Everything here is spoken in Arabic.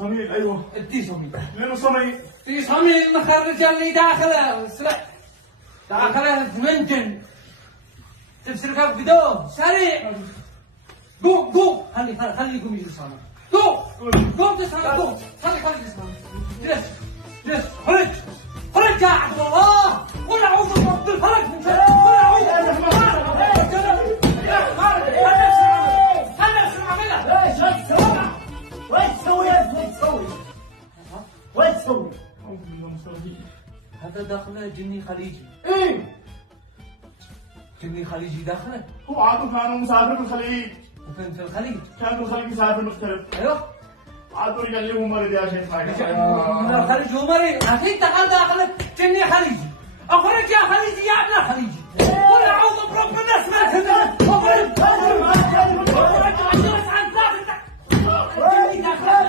صميل ايوه. ادي صميل. لانه صميل. في صميل مخرجه اللي داخله سرع. داخله منجن. تمسكها بقدوم سريع. قوم قوم خلي يقوم يجلس هنا. قوم تسمع قوم خلي تسمع. جلس خرج يا عبد الله. قل اعوذ برب الفلق من شر قل اعوذ برب الفلق. هذا داخله جني خليجي. ايه جني خليجي داخله. هو عاطف كانوا مسافر في الخليج. وفين في الخليج؟ كان في الخليج مسافر مختلف. ايوه. عاطف قال لي هو مريض يا شيخ. من الخليج هو مريض. اكيد دخل داخله جني خليجي. اخرج يا خليجي يا ابن خليجي. قل اعوذ برب الناس من الخليج. اخرج.